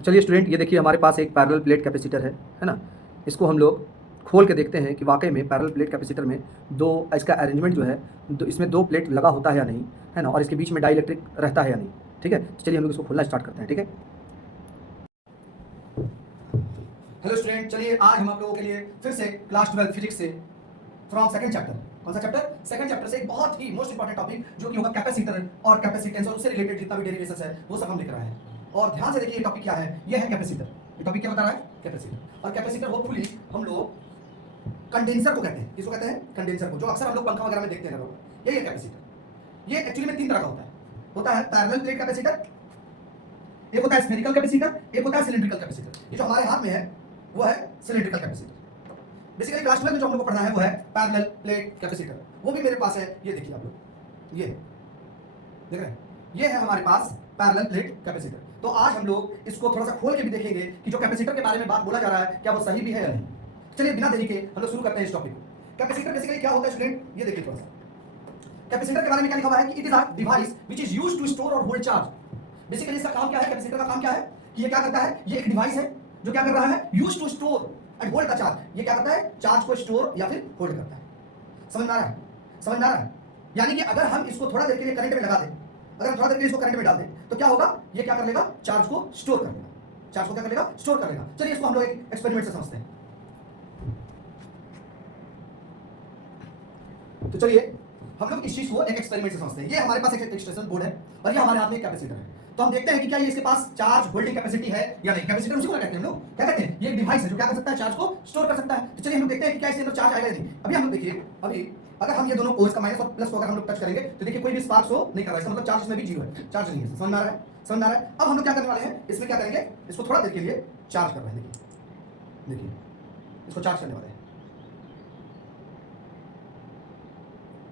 चलिए स्टूडेंट, ये देखिए हमारे पास एक पैरेलल प्लेट कैपेसिटर है ना। इसको हम लोग खोल के देखते हैं कि वाकई में पैरेलल प्लेट कैपेसिटर में इसका अरेंजमेंट जो है, इसमें दो प्लेट लगा होता है या नहीं, है ना, और इसके बीच में डाइलेक्ट्रिक रहता है या नहीं। ठीक है, तो चलिए हम लोग इसको खोलना स्टार्ट करते हैं। ठीक है, हेलो स्टूडेंट, चलिए आज हम आप लोगों के लिए फिर से क्लास 12 फिजिक्स से फ्रॉम सेकंड चैप्टर, कौन सा चैप्टर, सेकंड चैप्टर से एक बहुत ही मोस्ट इंपॉर्टेंट टॉपिक जो कि होगा कैपेसिटर और कैपेसिटेंस और उससे रिलेटेड जितना भी डेरिवेशंस है वो सब हम लिख रहे हैं। और ध्यान से देखिए ये टॉपिक क्या है, ये है कैपेसिटर। ये टॉपिक क्या बता रहा है, कैपेसिटर। और कैपेसिटर होपफुली हम लोग कंडेंसर को कहते हैं। किसको कहते हैं, कंडेंसर को, जो अक्सर हम लोग पंखा वगैरह में देखते हैं ना, यही है कैपेसिटर। ये एक्चुअली में तीन तरह का होता है पैरेलल प्लेट कैपेसिटर, एक होता है स्फेरिकल कैपेसिटर, एक होता है सिलिंड्रिकल कैपेसिटर। ये जो हमारे हाथ में है वो है सिलिंड्रिकल कैपेसिटर। बेसिकली क्लास 12 में जो हम लोग को पढ़ना है वो है पैरेलल प्लेट कैपेसिटर। वो भी मेरे पास है, ये देखिए आप लोग, ये देख रहे हैं, ये है हमारे पास पैरेलल प्लेट कैपेसिटर। तो आज हम लोग इसको थोड़ा सा खोल के भी देखेंगे कि जो कैपेसिटर के बारे में बात बोला जा रहा है क्या वो सही भी है या नहीं। चलिए बिना देरी के हम लोग शुरू करते हैं इस टॉपिक को। कैपेसिटर बेसिकली क्या होता है स्टूडेंट, ये देखिए थोड़ा सा कैपेसिटर के बारे में क्या लिखा हुआ है कि it is a device which is used to store और होल्ड चार्ज। बेसिकली इसका काम क्या है, कैपेसिटर का काम क्या है कि ये क्या करता है, ये एक डिवाइस है जो क्या कर रहा है, used to store and hold the charge. ये क्या करता है, चार्ज को स्टोर या फिर होल्ड करता है। समझ में आ रहा है, समझ में आ रहा है। यानी कि अगर हम इसको थोड़ा देर के लिए करंट में लगा दें, अगर हम थोड़ा देर के लिए इसको करंट में डाल दें तो क्या होगा, ये क्या कर लेगा, चार्ज को स्टोर कर लेगा। चार्ज को क्या कर लेगा, स्टोर कर लेगा। चलिए इसको हम लोग एक एक्सपेरिमेंट से समझते हैं। तो चलिए हम लोग इस चीज को एक एक्सपेरिमेंट से समझते हैं। ये हमारे पास एक एक्सटेंशन बोर्ड है और ये हमारे हाथ में एक कैपेसिटर है। तो हम देखते हैं कि क्या ये इसके पास चार्ज होल्डिंग कैपेसिटी है या नहीं। कैपेसिटर उसी को कहते हैं हम लोग, क्या कहते हैं, ये एक डिवाइस है जो क्या कर सकता है, चार्ज को स्टोर कर सकता है। तो चलिए हम लोग देखते हैं कि क्या इसके अंदर चार्ज आएगा या नहीं। अभी हम लोग देखिए, अभी अगर हम ये दोनों को, इसका माइनस और प्लस को अगर हम लोग टच करेंगे तो देखिए कोई भी स्पार्क शो नहीं कर रहा है, इसका मतलब चार्ज इसमें भी जीरो है, चार्ज नहीं है। समझ में आ रहा है, समझ में आ रहा है। अब हम लोग क्या करने वाले हैं, इसमें क्या करेंगे, इसको थोड़ा देर के लिए चार्ज कर रहे हैं। देखिए इसको चार्ज करने वाले हैं,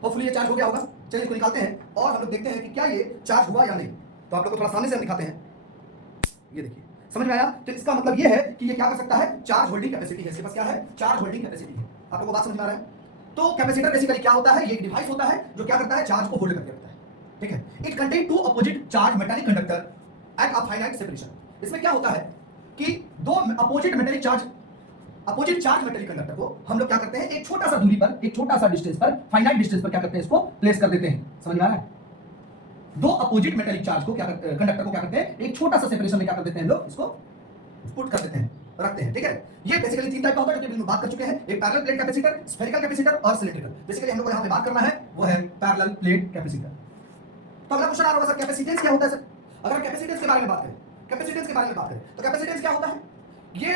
होपफुली ये चार्ज हो गया होगा। चलिए इसको निकालते हैं और हम लोग देखते हैं कि क्या ये चार्ज हुआ या नहीं। तो आप लोग को थोड़ा सामने से हम दिखाते हैं, ये देखिए, समझ में आया। तो इसका मतलब ये है कि ये क्या कर सकता है, चार्ज होल्डिंग कैपेसिटी है, इसके पास क्या है, चार्ज होल्डिंग कैपेसिटी है। आप लोगों को बात समझ में आ रहा है। तो कैपेसिटर बेसिकली क्या होता है, ये एक डिवाइस होता है जो क्या करता है, चार्ज को होल्ड करके रखता है। ठीक है, it contain two opposite charge metallic conductor at a finite separation. इसमें क्या होता है कि दो opposite metallic charge, opposite charge metallic conductor को हम लोग क्या करते हैं, एक छोटा सा दूरी पर, एक छोटा सा डिस्टेंस पर, फाइनाइट डिस्टेंस पर क्या करते हैं, इसको प्लेस कर देते हैं। समझ में आ रहा है। दो अपोजिट मेटालिक चार्ज को क्या करते हैं, कंडक्टर को क्या करते हैं, एक छोटा सा सेपरेशन में क्या कर देते हैं हम लोग, इसको पुट कर देते हैं, रखते हैं। ठीक है, ये बेसिकली तीन टाइप का होता है जो कि हम बात कर चुके हैं, एक parallel plate capacitor, spherical capacitor और सिलिंड्रिकल। बेसिकली हम लोग को यहां पे बात करना है वो है पैरेलल प्लेट कैपेसिटर। तो अगला क्वेश्चन आ रहा होगा सर कैपेसिटेंस क्या होता है। सर अगर कैपेसिटेंस के बारे में बात करें, कैपेसिटेंस के बारे में बात करें तो कैपेसिटेंस क्या होता है, ये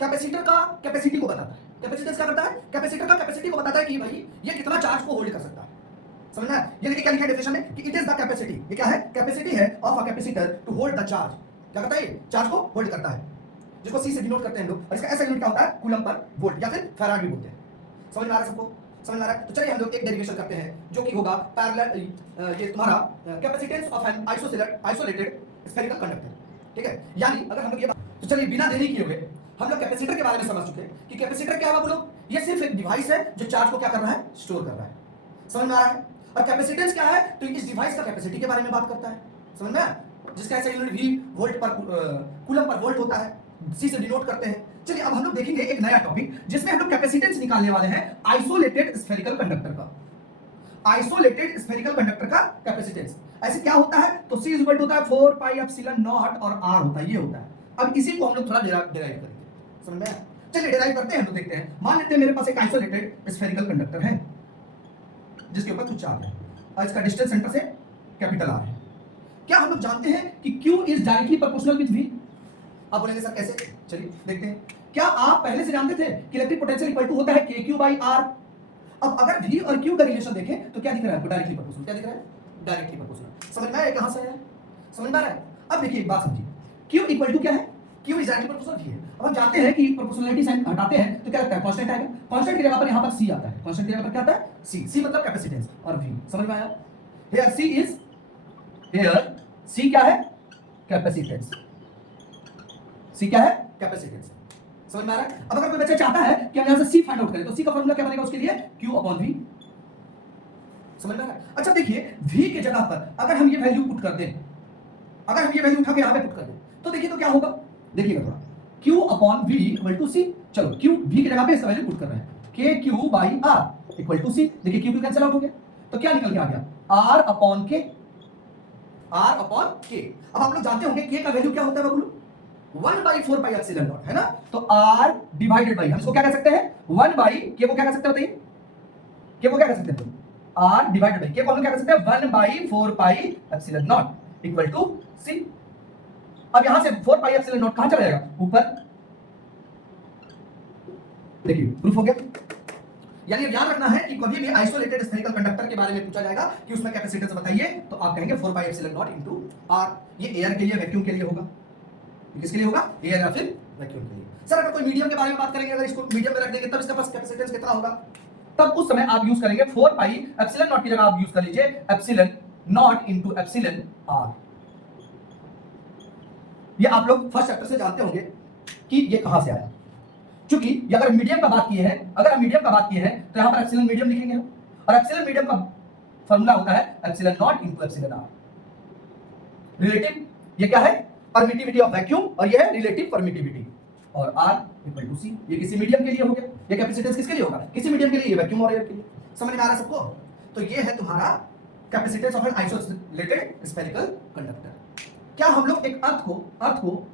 कैपेसिटर का कैपेसिटी को बताता है। कैपेसिटेंस क्या करता है, कैपेसिटर का कैपेसिटी को बताता है कि भाई ये कितना चार्ज को होल्ड कर सकता है। समझना है। ये देखिए क्या लिखा है डेफिनेशन में कि इट इज द कैपेसिटी, ये क्या है, कैपेसिटी है of a capacitor to hold the charge. क्या करता है, ये चार्ज को होल्ड करता है, जिसको सी से डिनोट करते हैं हम लोग। और इसका ऐसा यूनिट क्या होता है, कूलम पर वोल्ट या फिर फैराड भी बोलते हैं। समझ में आ रहा है सबको, समझ में आ रहा है। तो चलिए हम लोग एक डेरिवेशन करते हैं जो कि होगा पैरेलल, ये तुम्हारा capacitance of an isolated spherical conductor. ठीक है, यानी अगर हम लोग ये, तो चलिए बिना देरी किए हुए हम लोग कैपेसिटर के बारे में समझ चुके हैं कि कैपेसिटर क्या होगा। बोलो, ये सिर्फ एक डिवाइस है जो चार्ज को क्या कर रहा है, स्टोर कर रहा है। समझ में आ रहा है। और कैपेसिटेंस क्या है, तो इस डिवाइस का कैपेसिटी के बारे में बात करता है। समझ में आया, जिसका ऐसा यूनिट वी वोल्ट पर कूलम पर वोल्ट होता है, सी से डिनोट करते हैं। चलिए अब हम लोग देखेंगे एक नया टॉपिक जिसमें हम लोग कैपेसिटेंस निकालने वाले हैं आइसोलेटेड स्फेरिकल कंडक्टर का। आइसोलेटेड स्फेरिकल कंडक्टर का कैपेसिटेंस ऐसे क्या होता है, तो C इक्वल टू होता है 4 पाई एप्सिलॉन नॉट और R होता है, ये होता है। अब इसी को हम लोग थोड़ा डिराइव करेंगे, समझ में आया। चलिए डिराइव करते हैं, हम लोग देखते हैं। मान लेते हैं मेरे पास एक आइसोलेटेड स्फेरिकल कंडक्टर है जिसके ऊपर कुछ चार्ज है और इसका डिस्टेंस सेंटर से कैपिटल R है। क्या हम लोग जानते हैं कि Q is directly proportional with V। आप बोलेंगे सर कैसे, चलिए देखते हैं। क्या आप पहले से जानते थे कि इलेक्ट्रिक पोटेंशियल इक्वल टू होता है KQ/R। अब अगर V और Q का रिलेशन देखें तो क्या दिख रहा है, डायरेक्टली प्रोपोर्शनल। क्या दिख रहा है, डायरेक्टली प्रोपोर्शनल। समझ में आया कहां से आया, समझ में आ रहा है। अब देखिए एक बात समझिए, Q इक्वल टू क्या है, Q is directly proportional V है। अब हम जानते हैं कि प्रोपोर्शनलिटी साइन हटाते हैं तो क्या लगता है, कांस्टेंट आएगा। कांस्टेंट की जगह पर यहां पर C आता है, कांस्टेंट की जगह पर क्या आता है, C मतलब कैपेसिटेंस और V। समझ में आया। हियर C क्या है, कैपेसिटेंस। C क्या है, कैपेसिटेंस। समझ में आ रहा है। अब अगर कोई बच्चा चाहता है कि हम यहां से C फाइंड आउट करें तो C का फार्मूला क्या बनेगा उसके लिए, Q/V। समझ में आ रहा है। अच्छा देखिए, V के जगह पर अगर हम ये वैल्यू पुट कर दें, अगर हम ये वैल्यू उठा के यहां पे पुट कर दें तो देखिए तो क्या होगा, देखिएगा थोड़ा, Q upon V equal to C। चलो Q V की जगह पे इसका वैल्यू पुट कर रहे हैं, KQ by R equal to C। देखिए Q कैंसिल आउट हो गया, तो क्या निकल के आ गया, R upon K, R upon K। अब आप लोग जानते होंगे K का वैल्यू क्या होता है बबलू, 1/4 पाई एप्सिलॉन नॉट, है ना। तो R डिवाइडेड बाई, हम इसको क्या कह सकते हैं, 1 बाई K को क्या कह सकते हैं बताइए, K को क्या कह सकते हैं, R डिवाइडेड बाई K को हम क्या कह सकते हैं, 1/4 pi epsilon naught equal to C। अब यहां से 4 पाई एप्सिलॉन नॉट कहां चला जाएगा, ऊपर। देखिए प्रूफ हो गया। यानी याद रखना है कि कभी भी आइसोलेटेड स्फेरिकल कंडक्टर के बारे में पूछा जाएगा कि उसमें कैपेसिटेंस बताइए, तो आप कहेंगे 4 पाई एप्सिलॉन नॉट इनटू R। ये एयर के लिए, वैक्यूम के लिए होगा, किसके लिए होगा, एयर या फिर वैक्यूम के लिए। सर अगर कोई मीडियम के बारे में बात करेंगे, अगर इसको मीडियम में रख देंगे तब इसके पास कैपेसिटेंस कितना होगा, तब उस समय आप यूज करेंगे 4 पाई एप्सिलॉन नॉट की जगह आप यूज कर लीजिए epsilon naught into epsilon R। ये आप लोग फर्स्ट चैप्टर से जानते होंगे कि ये कहां से आया, क्योंकि अगर मीडियम का बात की है, अगर हम मीडियम का बात की है तो यहां पर एप्सिलॉन मीडियम लिखेंगे हम, और एप्सिलॉन मीडियम का फार्मूला होता है epsilon naught into epsilon R। Relative, ये क्या है, परमिटिविटी ऑफ वैक्यूम, और ये है रिलेटिव परमिटिविटी, और R इक्वल टू C। ये किसी मीडियम के लिए हो गया, ये कैपेसिटेंस किसके लिए होगा, किसी मीडियम के लिए, ये वैक्यूम और एयर के लिए। समझ में आ रहा है सबको। तो ये है तुम्हारा capacitance of an isolated spherical conductor. क्या हम लोग एक अर्थ को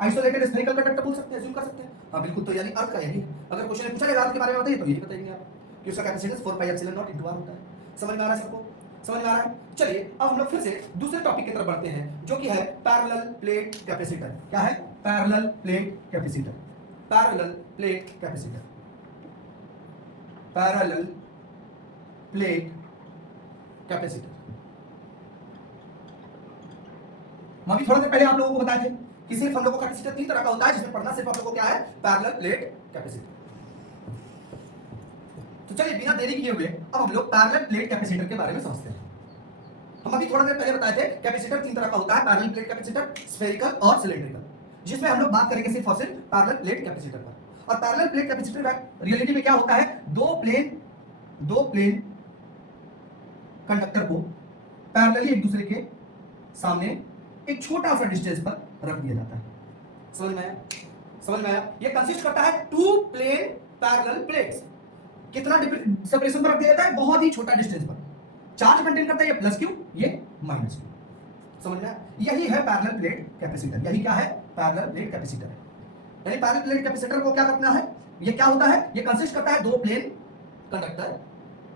आइसोलेटेड स्फेरिकल कंडक्टर बोल सकते हैं, अज्यूम कर सकते हैं, हाँ बिल्कुल। तो यानी अर्थ का यही, अगर क्वेश्चन में पूछा जाएगा अर्थ के बारे में बताइए तो यही बताएंगे आप कि उसका कैपेसिटेंस 4 पाई एप्सिलॉन नॉट इनटू R होता है। समझ में आ रहा है सबको, समझ में आ रहा है। चलिए अब हम लोग फिर से दूसरे टॉपिक की तरफ बढ़ते हैं, जो कि है पैरेलल प्लेट कैपेसिटर। क्या है, parallel plate capacitor, parallel plate capacitor, parallel plate capacitor. हम अभी थोड़ा देर पहले आप लोगों को बताए थे कि सिर्फ हम लोगों का कैपेसिटर 3 तरह का होता है, जिसमें पढ़ना सिर्फ आप लोगों को क्या है, पैरेलल प्लेट कैपेसिटर। तो चलिए बिना देरी किए हुए अब हम लोग पैरेलल प्लेट कैपेसिटर के बारे में समझते हैं। हम अभी थोड़ा देर पहले बताए थे कैपेसिटर 3 तरह का होता है, पैरेलल प्लेट कैपेसिटर, स्फेरिकल और सिलिंड्रिकल, जिसमें हम लोग बात करेंगे सिर्फ और सिर्फ पैरेलल प्लेट कैपेसिटर पर। और पैरेलल प्लेट कैपेसिटर रियलिटी में क्या होता है, दो प्लेन कंडक्टर को पैरेलली एक दूसरे के सामने एक छोटा सा डिस्टेंस पर रख दिया जाता है। समझ में आया, समझ में आया। ये कंसिस्ट करता है 2 प्लेन पैरेलल प्लेट्स। कितना सेपरेशन पर रख दिया जाता है, बहुत ही छोटा डिस्टेंस पर। चार्ज मेंटेन करता है ये प्लस क्यू, ये माइनस क्यू। समझ में आया, यही है पैरेलल प्लेट कैपेसिटर। यही क्या है, पैरेलल प्लेट कैपेसिटर है। यानी पैरेलल प्लेट कैपेसिटर को क्या करना है, ये क्या होता है, ये कंसिस्ट करता है 2 प्लेन कंडक्टर,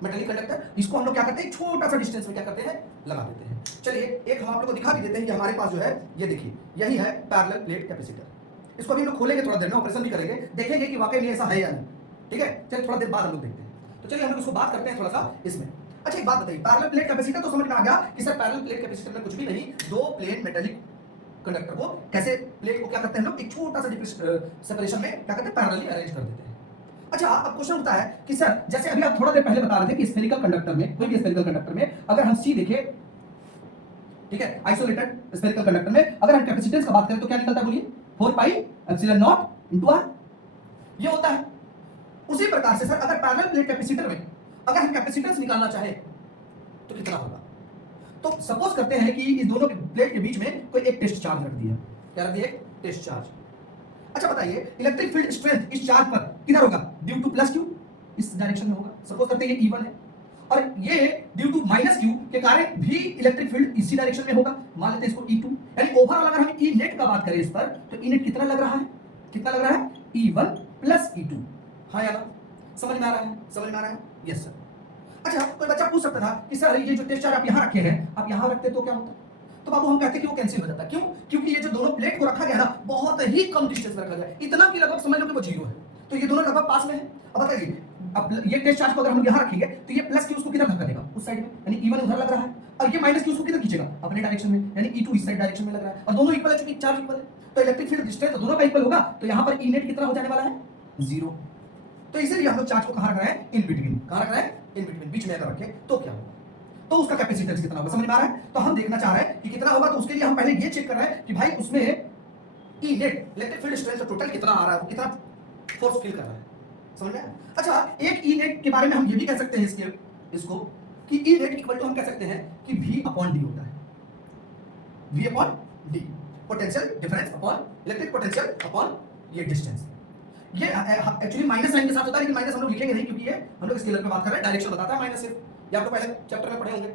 मेटेलिक कंडक्टर। इसको हम लोग क्या करते हैं, छोटा सा डिस्टेंस में क्या करते हैं, लगा देते हैं। चलिए एक हम आप लोग को दिखा भी देते हैं कि हमारे पास जो है, ये देखिए यही है पैरेलल प्लेट कैपेसिटर। इसको अभी हम लोग खोलेंगे, थोड़ा देर में ऑपरेशन भी करेंगे, देखेंगे कि वाकई में ऐसा है या नहीं। ठीक है, चलिए थोड़ा देर बाद हम लोग देखते हैं। तो चलिए हम लोग इसको बात करते हैं थोड़ा सा इसमें। अच्छा एक बात बताइए, पैरेलल प्लेट कैपेसिटर तो समझ में आ गया कि सर पैरेलल प्लेट कैपेसिटर में कुछ भी नहीं, 2 प्लेन मेटेलिक कंडक्टर को कैसे, प्लेट को क्या करते हैं हम लोग, एक छोटा सा सेपरेशन में क्या करते हैं, पैरेलली अरेंज कर देते हैं। अच्छा अब क्वेश्चन उठता है कि सर जैसे अभी आप थोड़ा देर पहले बता रहे थे कि स्फेरिकल कंडक्टर में, कोई भी स्फेरिकल कंडक्टर में अगर हम सी देखें, ठीक है, आइसोलेटेड स्फेरिकल कंडक्टर में अगर हम कैपेसिटेंस का बात करें तो क्या निकलता है बोलिए, 4 पाई एप्सिलॉन नॉट इनटू R ये होता है। उसी प्रकार से सर अगर पैरेलल प्लेट कैपेसिटर में अगर हम कैपेसिटेंस निकालना चाहे तो कितना होगा। तो सपोज करते हैं कि इस दोनों प्लेट के बीच में कोई एक टेस्ट चार्ज रख दिया, क्या रख दिया, टेस्ट चार्ज। अच्छा बताइए इलेक्ट्रिक फील्ड स्ट्रेंथ इस चार्ज पर किधर होगा, ड्यू टू प्लस क्यू, इस डायरेक्शन में होगा। सपोज करते हैं ये E1 है और ये ड्यू टू माइनस क्यू के कारण भी इलेक्ट्रिक फील्ड इसी डायरेक्शन में होगा, मान लेते हैं इसको E2। यानी ओवरऑल अगर हम E नेट का बात करें इस पर, तो E नेट कितना लग रहा है, कितना लग रहा है, E1 प्लस E2। हाँ या ना, समझ में आ रहा है, समझ में आ रहा है, यस सर। अच्छा कोई बच्चा पूछ सकता था कि सर ये जो टेस्ट चार्ज आप यहाँ रखे हैं, आप यहाँ रखते तो क्या होता, तो बाबू हम कहते हैं कि वो कैंसिल हो जाता है। क्यों, क्योंकि ये जो दोनों प्लेट को रखा गया ना, बहुत ही कम डिस्टेंस में रखा गया, इतना कि लगभग समझ लो कि वो 0 है, तो ये दोनों लगभग पास में है। अब बताइए अब ये टेस्ट चार्ज को अगर हम यहाँ रखेंगे तो ये प्लस क्यू उसको किधर धक्का देगा, उस साइड में, यानी E1 उधर लग रहा है, और ये माइनस क्यू उसको किधर खींचेगा, अपने डायरेक्शन में, यानी E2 इस साइड डायरेक्शन में लग रहा है, और दोनों इक्वल है, चूंकि चार्ज इक्वल है, तो इलेक्ट्रिक फील्ड डिस्टेंस तो दोनों का इक्वल होगा, तो यहाँ पर E नेट कितना हो जाने वाला है, 0। तो इसीलिए हम लोग चार्ज को कहाँ रख रहे हैं, इन बिटवीन। कहाँ रख रहे हैं, इन बिटवीन, बीच में अगर रखें तो क्या होगा, तो उसका कैपेसिटेंस कितना होगा, समझ में आ रहा है। तो हम देखना चाह रहे हैं कि कितना होगा, तो उसके लिए हम पहले ये चेक कर रहे हैं कि भाई उसमें E net electric field strength total कितना आ रहा है, कितना फोर्स फील कर रहा है, समझ में आया। अच्छा एक ई नेट के बारे में हम ये भी कह सकते हैं इसको कि ई नेट इक्वल टू हम कह सकते हैं कि V अपॉन डी होता है, V upon D. Potential difference upon electric potential upon ये डिस्टेंस। ये एक्चुअली माइनस साइन के साथ होता है, लेकिन माइनस हम लोग लिखेंगे नहीं क्योंकि ये हम लोग स्केलर पे बात कर रहे हैं, डायरेक्शन बताता है माइनस सिर्फ। या आपको पहले चैप्टर में पढ़े होंगे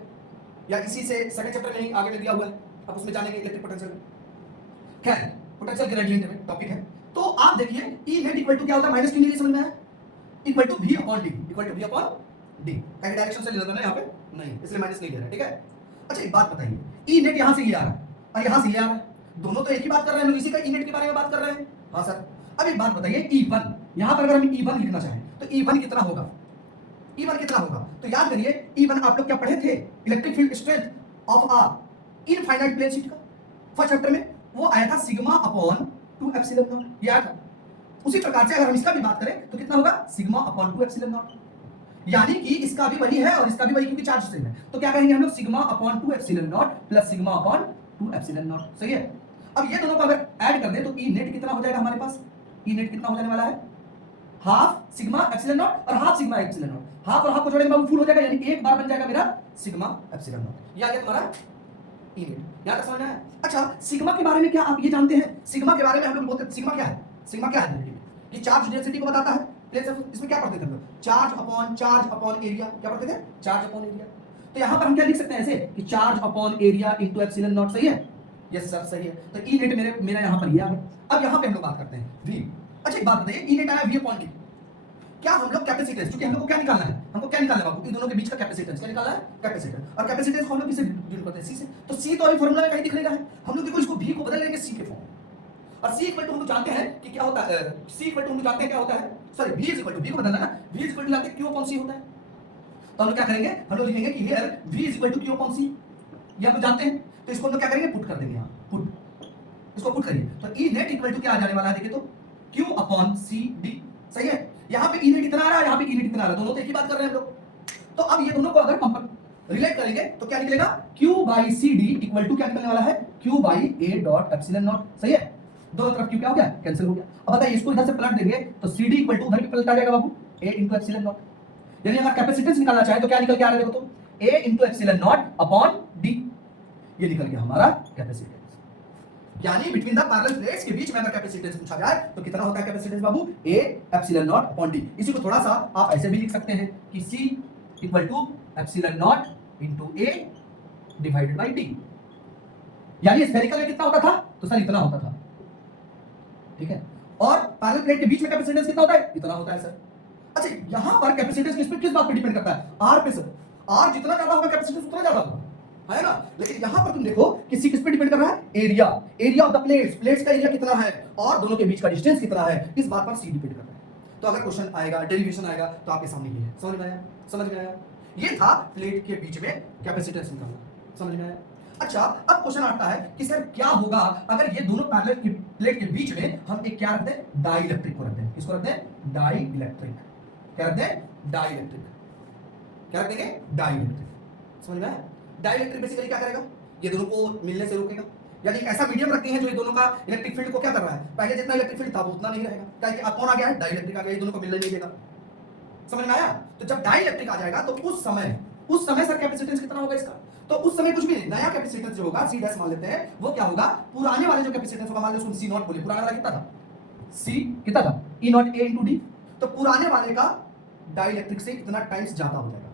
या इसी से सेकंड चैप्टर में ही आगे में दिया हुआ है, अब उसमें जानेंगे इलेक्ट्रिक पोटेंशियल। खैर पोटेंशियल ग्रेडियंट में टॉपिक है। तो आप देखिए ई नेट इक्वल टू क्या होता है, माइनस क्यों नहीं समझ में आया, equal to V upon D, equal to V upon D. कहीं डायरेक्शन से ले लेते ना यहाँ पे नहीं, इसलिए माइनस नहीं ले रहा है, ठीक है। अच्छा एक बात बताइए, ई नेट यहाँ से ये आ रहा है और यहाँ से ये आ रहा है, दोनों तो एक ही बात कर रहे हैं, हम इसी का ई नेट के बारे में बात कर रहे हैं। हाँ सर, अब एक बात बताइए E1, यहाँ पर अगर हम E1 लिखना चाहें तो E1 कितना होगा, E1 कितना होगा, तो याद करिए E1 आप लोग क्या पढ़े थे, electric field strength of a infinite plane sheet का फर्स्ट चैप्टर में, वो आया था सिग्मा अपॉन 2 एप्सिलॉन नॉट, ये आया था। उसी प्रकार से अगर हम इसका भी बात करें तो कितना होगा, सिग्मा अपॉन 2 एप्सिलॉन नॉट, यानी कि इसका भी वही है और इसका भी वही, क्योंकि चार्ज सेम है, तो क्या कहेंगे हम लोग, sigma upon 2 epsilon not plus sigma upon 2 epsilon naught, सही है। अब ये दोनों को अगर ऐड कर दें तो ई नेट कितना हो जाएगा हमारे पास, ई नेट कितना हो जाने वाला है, हाफ सिग्मा एप्सिलॉन नॉट और half sigma epsilon not, half और हाफ को जोड़ेंगे बाबू फुल हो जाएगा, यानी एक बार बन जाएगा मेरा सिग्मा एप्सिलॉन नॉट। ये आ गया तुम्हारा ई नेट, यहां तक समझ आया। अच्छा सिग्मा के बारे में क्या आप ये जानते हैं, सिग्मा के बारे में हम लोग बोलते हैं सिग्मा क्या है, सिग्मा क्या है, ये चार्ज डेंसिटी को बताता है। इसमें क्या पढ़ते थे हम लोग, चार्ज अपॉन एरिया, क्या पढ़ते थे, चार्ज अपॉन एरिया। तो यहां पर हम क्या लिख सकते हैं ऐसे कि charge upon area into epsilon naught, सही है, यस सर सही है। तो ई नेट मेरा यहां पर ये आ गया। अब यहां पे हम लोग बात करते हैं वी। अच्छा एक बात बताइए, ई नेट आया वी अपॉन डी, क्या हम लोग कैपेसिटेंस, क्योंकि हम लोग को क्या निकालना है, हमको क्या निकालना है बाबू, इन दोनों के बीच का कैपेसिटेंस, क्या निकालना है, कैपेसिटेंस। और कैपेसिटेंस हम लोग किससे डिनोट करते हैं, सी से, तो सी तो अभी फार्मूला में कहीं दिख नहीं रहा है, हम लोग देखो इसको वी को बदल लेंगे सी के फॉर्म, और सी इक्वल टू हम लोग जानते हैं कि क्या होता है, सी इक्वल टू हम लोग जानते हैं क्या होता है, sorry V is equal to, V को बदलना है, वी इज इक्वल टू जानते हैं क्यू अपॉन सी होता है। तो हम लोग क्या करेंगे, हम लोग लिखेंगे कि here V is equal to Q upon C, ये हम लोग जानते हैं, तो इसको हम लोग क्या करेंगे, पुट कर देंगे, यहाँ पुट, इसको पुट करिए, तो ई नेट इक्वल टू क्या आ जाने वाला है, देखिए तो क्यू अपॉन सी डी, सही है। यहाँ पे ई नेट कितना आ रहा है, यहाँ पे ई नेट कितना आ रहा है, दोनों तो एक ही बात कर रहे हैं हम लोग। तो अब ये दोनों को अगर रिलेट करेंगे तो क्या निकलेगा, Q by C D equal to क्या निकलने वाला है, Q by A dot epsilon naught, सही है। दोनों तरफ Q क्या हो गया, कैंसिल हो गया। अब बताइए इसको इधर से पलट देंगे तो सी डी इक्वल टू उधर भी पलट आ जाएगा बाबू, ए इंटू एप्सिलॉन नॉट, यानी अगर कैपेसिटेंस निकालना चाहे तो क्या निकल के आ रहा है, देखो तो A into epsilon naught upon D, ये निकल गया हमारा कैपेसिटेंस। यानी बिटवीन द पैरेलल प्लेट्स के बीच में अगर कैपेसिटेंस पूछा जाए तो कितना होता है capacitance Babu, A epsilon naught upon D. इसी को थोड़ा सा आप ऐसे भी लिख सकते हैं कि C equal to epsilon naught into A divided by D, यानी स्फेरिकल में कितना होता था, तो सर इतना होता था, ठीक है। और पैरेलल प्लेट के बीच में कैपेसिटेंस कितना होता है, इतना होता है सर। अच्छा यहां पर कैपेसिटेंस किस बात पे डिपेंड करता है, आर पे सर, आर जितना ज्यादा होगा कैपेसिटेंस उतना ज्यादा होगा, है ना। लेकिन यहां पर तुम देखो कि सी किस पे डिपेंड कर रहा है, area, area of the plates का एरिया कितना है और दोनों के बीच का डिस्टेंस कितना है, इस बात पर सी डिपेंड करता है। तो अगर क्वेश्चन आएगा, डेरिवेशन आएगा तो आपके सामने ये है, समझ में आया, समझ में आया। ये था प्लेट के बीच में कैपेसिटेंस निकालना, समझ में आया। अच्छा अब क्वेश्चन आता है कि सर क्या होगा अगर ये दोनों पैरेलल की प्लेट के बीच में हम एक क्या रखते हैं, डाइलेक्ट्रिक को रखते हैं, किसको रखते हैं, डाइलेक्ट्रिक, क्या रखते हैं, डाइलेक्ट्रिक, क्या रख देंगे, डाइलेक्ट्रिक, समझ में आया। डाइलेक्ट्रिक बेसिकली क्या करेगा, ये दोनों को मिलने से रोकेगा, यानी ऐसा मीडियम रखते हैं जो ये दोनों का इलेक्ट्रिक फील्ड को क्या कर रहा है, पहले जितना इलेक्ट्रिक फील्ड था वो उतना नहीं रहेगा, क्या अब कौन आ गया है, डाइलेक्ट्रिक आ गया, ये दोनों को मिलने नहीं देगा, समझ में आया। तो जब डाइलेक्ट्रिक आ जाएगा तो उस समय सर कैपेसिटेंस कितना होगा इसका, तो उस समय कुछ भी नहीं, नया कैपेसिटेंस जो होगा सी डैश मान लेते हैं, वो क्या होगा, पुराने वाले जो कैपेसिटेंस होगा, मान लो उसको सी नॉट बोले, पुराना वाला कितना था, सी कितना था, ई नॉट ए इनटू डी, तो पुराने वाले का डाइलेक्ट्रिक से इतना टाइम्स ज्यादा हो जाएगा,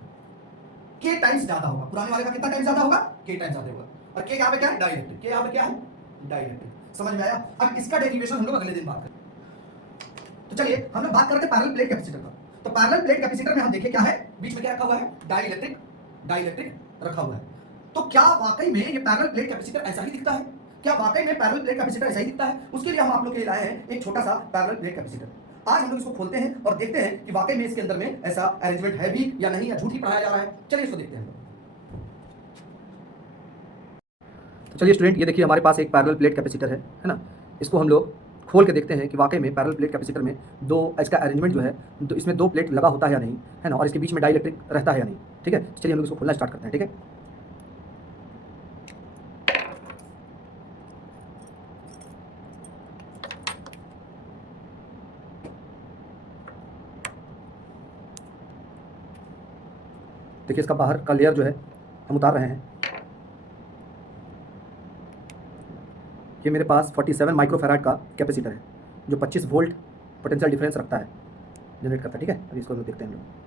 के टाइम्स ज्यादा होगा, पुराने वाले का कितना टाइम्स ज्यादा होगा, के टाइम्स ज्यादा होगा, और के यहाँ पे क्या है, डाइलेक्ट्रिक, के यहाँ पे क्या है, डाइलेक्ट्रिक, समझ में आया। अब इसका डेरिवेशन हम लोग अगले दिन बात करें। तो चलिए हम लोग बात करते हैं पैरेलल प्लेट कैपेसिटर का। तो पैरेलल प्लेट कैपेसिटर में हम देखिए क्या है, बीच में क्या रखा हुआ है, डाइलेक्ट्रिक रखा हुआ है। तो क्या वाकई में ये पैरेलल प्लेट कैपेसिटर ऐसा ही दिखता है, क्या वाकई में पैरेलल प्लेट कैपेसिटर ऐसा ही दिखता है, उसके लिए हम आप लोग के लिए लाए हैं एक छोटा सा पैरेलल प्लेट कैपेसिटर। आज हम लोग इसको खोलते हैं और देखते हैं कि वाकई में इसके अंदर में ऐसा अरेंजमेंट है भी या नहीं, या झूठ ही पढ़ाया जा रहा है। चलिए इसको देखते हैं। तो चलिए स्टूडेंट, ये देखिए हमारे पास एक पैरेलल प्लेट कैपेसिटर है ना, इसको हम लोग खोल के देखते हैं कि वाकई में पैरेलल प्लेट कैपेसिटर में इसका अरेंजमेंट जो है, तो इसमें 2 प्लेट लगा होता है या नहीं, है ना, और इसके बीच में डाइलेक्ट्रिक रहता है या नहीं, ठीक है। चलिए हम लोग इसको खोलना स्टार्ट करते हैं, ठीक है। देखिए इसका बाहर का लेयर जो है हम उतार रहे हैं, ये मेरे पास 47 माइक्रोफैराड का कैपेसिटर है जो 25 वोल्ट पोटेंशियल डिफरेंस रखता है, जनरेट करता है। ठीक है, अभी इसको देखते हैं हम लोग।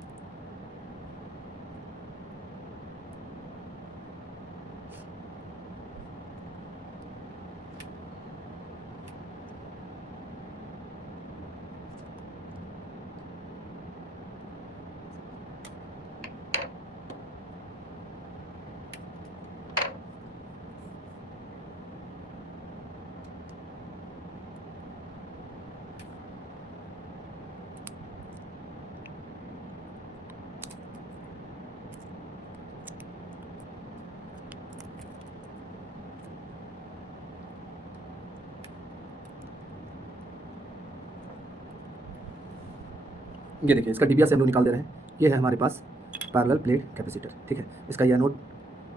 ये देखिए इसका डीबीआर से हम लोग निकाल दे रहे हैं। ये है हमारे पास पैरेलल प्लेट कैपेसिटर। ठीक है, इसका ये नोड,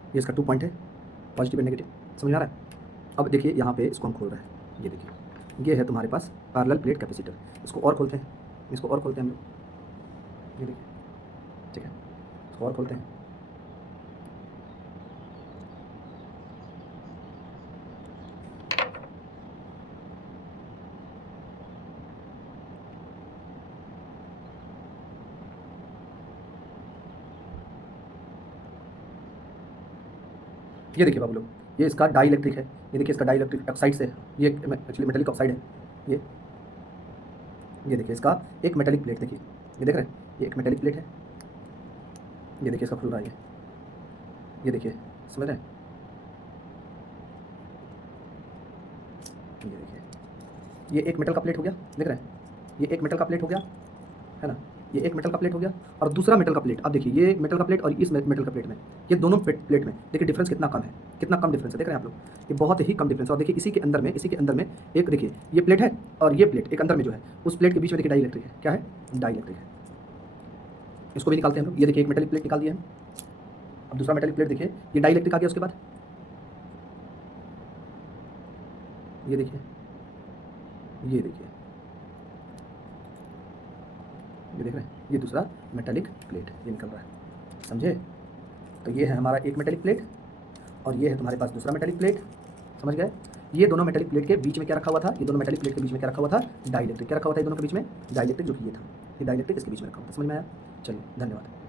ये इसका 2 पॉइंट है, पॉजिटिव एंड नेगेटिव, समझ में आ रहा है। अब देखिए यहाँ पे इसको हम खोल रहे हैं। ये देखिए ये है तुम्हारे पास पैरेलल प्लेट कैपेसिटर। इसको और खोलते हैं, इसको और खोलते हैं हम लोग। ये देखिए, ठीक है, इसको और खोलते हैं। ये देखिए बाबू लोग, ये इसका डाई इलेक्ट्रिक है। ये देखिए इसका डाई इलेक्ट्रिक ऑक्साइड से, ये एक्चुअली मेटेलिक ऑक्साइड है। ये देखिए इसका एक मेटेलिक प्लेट, देखिए ये देख रहे हैं, ये एक मेटेलिक प्लेट है। ये देखिए इसका खुल रहा है ये देखिए, समझ रहे हैं। ये देखिए ये एक मेटल का प्लेट हो गया, देख रहे हैं, ये एक मेटल का प्लेट हो गया, है ना। ये एक मेटल का प्लेट हो गया और दूसरा मेटल का प्लेट। अब देखिए ये मेटल का प्लेट और इस मेटल का प्लेट में, ये दोनों प्लेट में देखिए डिफरेंस कितना कम है, कितना कम डिफरेंस है, देख रहे हैं आप लोग, ये बहुत ही कम डिफरेंस है। और देखिए इसी के अंदर में एक देखिए ये प्लेट है और ये प्लेट एक अंदर में जो है, उस प्लेट के बीच में देखिए डाई इलेक्ट्रिक है। क्या है? डाई इलेक्ट्रिक है। इसको भी निकालते हैं हम लोग। ये देखिए एक मेटेलिक प्लेट निकाल दिया है। अब दूसरा मेटेलिक प्लेट देखिए, ये डाई इलेक्ट्रिक आ गया। उसके बाद ये देखिए, ये देखिए, ये देख रहे हैं, ये दूसरा मेटेलिक प्लेट ये निकल रहा है, समझे। तो ये है हमारा एक मेटेलिक प्लेट और ये है तुम्हारे पास दूसरा मेटेलिक प्लेट, समझ गए। ये दोनों मेटेलिक प्लेट के बीच में क्या रखा हुआ था? ये दोनों मेटेलिक प्लेट के बीच में क्या रखा हुआ था? Dielectric. क्या रखा हुआ था ये दोनों के बीच में? डाई इलेक्ट्रिक, जो कि ये था, ये डाई इलेक्ट्रिक इसके बीच में रखा हुआ था। समझ में आया? चलिए, धन्यवाद।